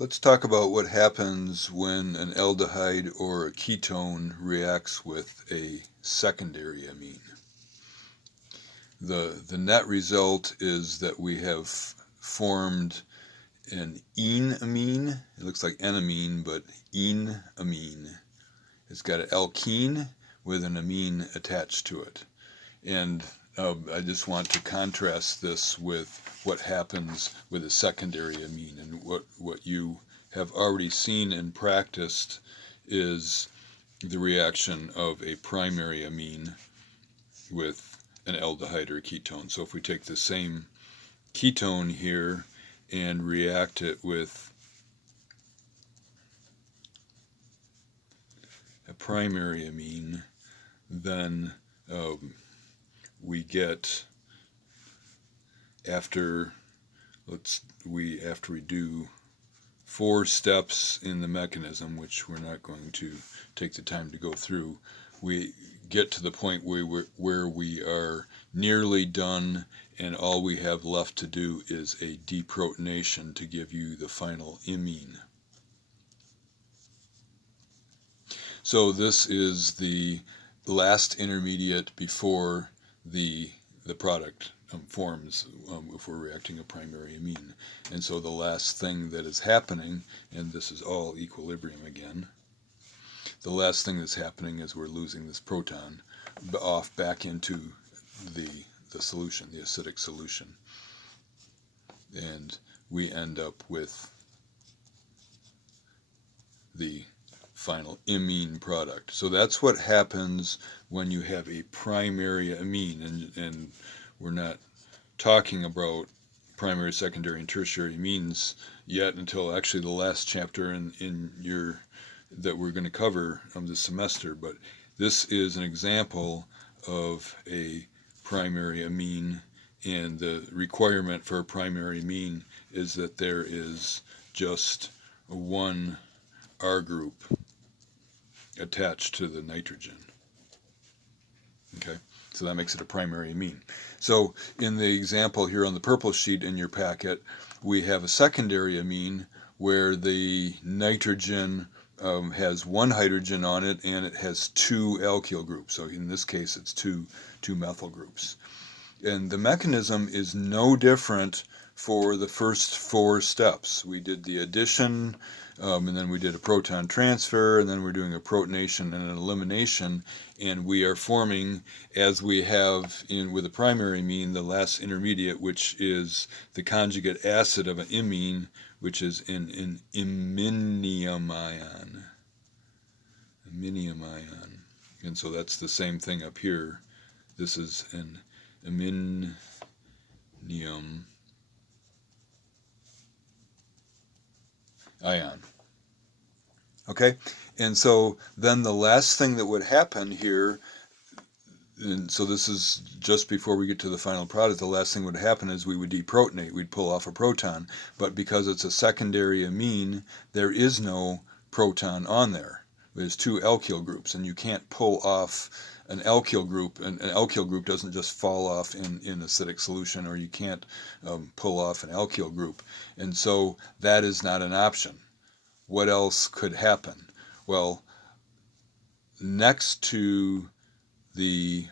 Let's talk about what happens when an aldehyde or a ketone reacts with a secondary amine. The net result is that we have formed an enamine. It looks like enamine, but enamine. It's got an alkene with an amine attached to it. And I just want to contrast this with what happens with a secondary amine. And what you have already seen and practiced is the reaction of a primary amine with an aldehyde or a ketone. So if we take the same ketone here and react it with a primary amine, then we get, after we do 4 steps in the mechanism, which we're not going to take the time to go through, we get to the point where we are nearly done, and all we have left to do is a deprotonation to give you the final imine. So this is the last intermediate before the product forms if we're reacting a primary amine. And so the last thing that is happening, and this is all equilibrium again, the last thing that's happening is we're losing this proton off back into the solution, the acidic solution. And we end up with the final imine product. So that's what happens when you have a primary amine, and we're not talking about primary, secondary, and tertiary amines yet until actually the last chapter in your that we're going to cover this semester. But this is an example of a primary amine, and the requirement for a primary amine is that there is just one R group attached to the nitrogen. Okay, so that makes it a primary amine. So in the example here on the purple sheet in your packet, we have a secondary amine where the nitrogen has 1 hydrogen on it, and it has 2 alkyl groups. So in this case, it's two methyl groups. And the mechanism is no different for the first 4 steps. We did the addition, and then we did a proton transfer, and then we're doing a protonation and an elimination, and we are forming, as we have with the primary amine, the last intermediate, which is the conjugate acid of an imine, which is an iminium ion. Iminium ion. And so that's the same thing up here. This is an iminium ion. Okay, and so then the last thing that would happen here, and so this is just before we get to the final product, the last thing would happen is we would deprotonate, we'd pull off a proton, but because it's a secondary amine, there is no proton on there. There's 2 alkyl groups, and you can't pull off an alkyl group, and an alkyl group doesn't just fall off in acidic solution, or you can't pull off an alkyl group, and so that is not an option. What else could happen? Well, next to the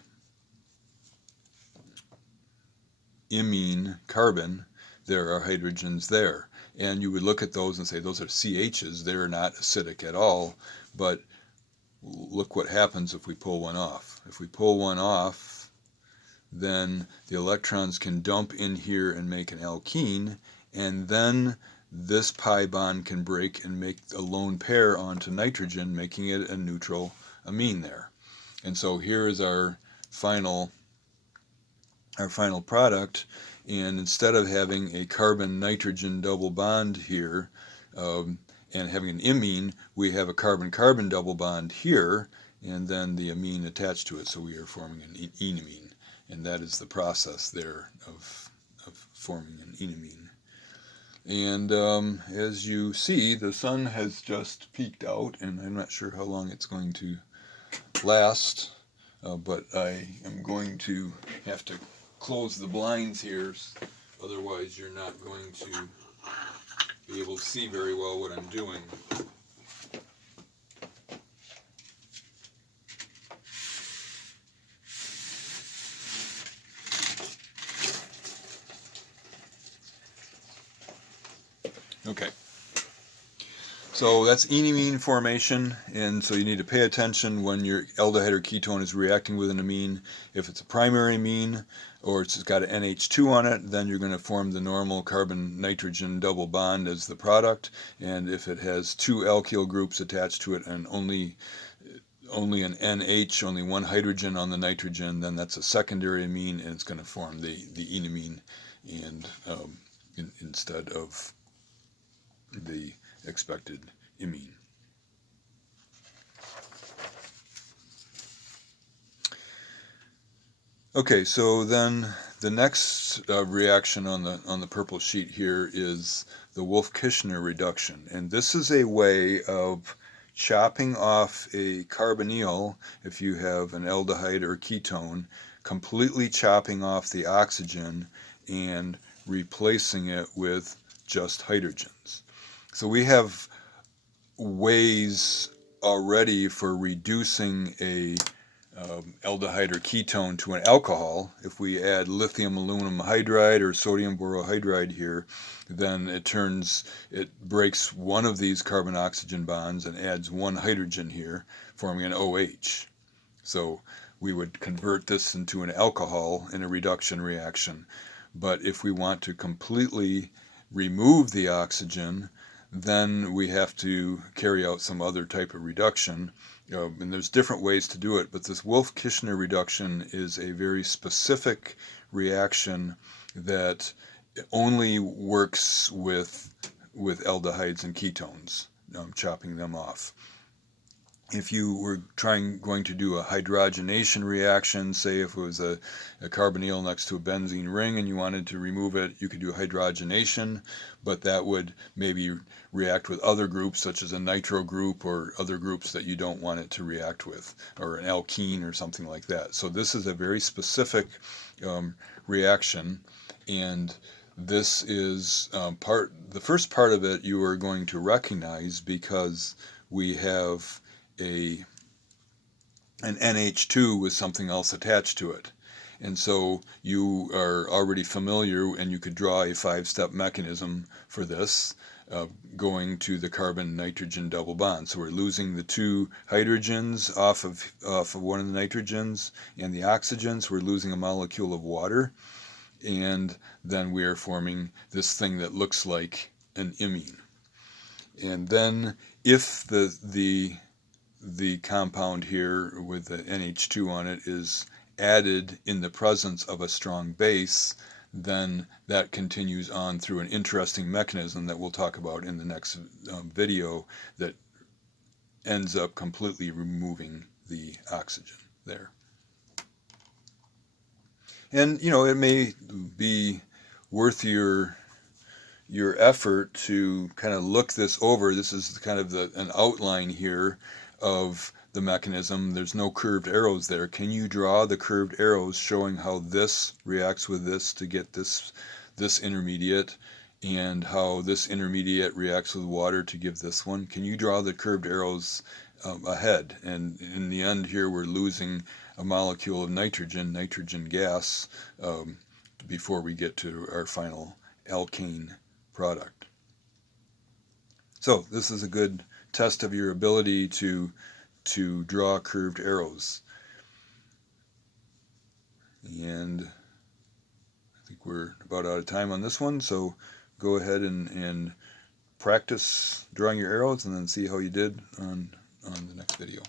imine carbon, there are hydrogens there. And you would look at those and say, those are CHs, they're not acidic at all. But look what happens if we pull one off. If we pull one off, then the electrons can dump in here and make an alkene, and then this pi bond can break and make a lone pair onto nitrogen, making it a neutral amine there. And so here is our final product, and instead of having a carbon-nitrogen double bond here and having an imine, we have a carbon-carbon double bond here, and then the amine attached to it, so we are forming an enamine, and that is the process there of forming an enamine. And as you see, the sun has just peeked out, and I'm not sure how long it's going to last, but I am going to have to close the blinds here, otherwise you're not going to be able to see very well what I'm doing. Okay. So that's enamine formation, and so you need to pay attention when your aldehyde or ketone is reacting with an amine. If it's a primary amine or it's got an NH2 on it, then you're going to form the normal carbon-nitrogen double bond as the product. And if it has two alkyl groups attached to it and only an NH, only one hydrogen on the nitrogen, then that's a secondary amine, and it's going to form the enamine, and instead of the expected imine. Okay, so then the next reaction on the purple sheet here is the Wolff-Kishner reduction, and this is a way of chopping off a carbonyl, if you have an aldehyde or ketone, completely chopping off the oxygen and replacing it with just hydrogens. So we have ways already for reducing a aldehyde or ketone to an alcohol. If we add lithium aluminum hydride or sodium borohydride here, then it breaks one of these carbon oxygen bonds and adds one hydrogen here, forming an OH. So we would convert this into an alcohol in a reduction reaction. But if we want to completely remove the oxygen, then we have to carry out some other type of reduction. And there's different ways to do it, but this Wolff-Kishner reduction is a very specific reaction that only works with aldehydes and ketones, chopping them off. If you were going to do a hydrogenation reaction, say if it was a carbonyl next to a benzene ring and you wanted to remove it, you could do hydrogenation, but that would maybe react with other groups such as a nitro group or other groups that you don't want it to react with, or an alkene or something like that. So this is a very specific reaction, and this is the first part of it you are going to recognize because we have an NH2 with something else attached to it. And so you are already familiar, and you could draw a 5-step mechanism for this, going to the carbon-nitrogen double bond. So we're losing the two hydrogens off of one of the nitrogens and the oxygens. We're losing a molecule of water, and then we are forming this thing that looks like an imine. And then if the compound here with the NH2 on it is added in the presence of a strong base, then that continues on through an interesting mechanism that we'll talk about in the next video that ends up completely removing the oxygen there. And it may be worth your effort to kind of look this over. This is kind of an outline here of the mechanism. There's no curved arrows there. Can you draw the curved arrows showing how this reacts with this to get this intermediate, and how this intermediate reacts with water to give this one? Can you draw the curved arrows ahead? And in the end here, we're losing a molecule of nitrogen gas, before we get to our final alkane product. So this is a good test of your ability to draw curved arrows. And I think we're about out of time on this one, so go ahead and practice drawing your arrows and then see how you did on the next video.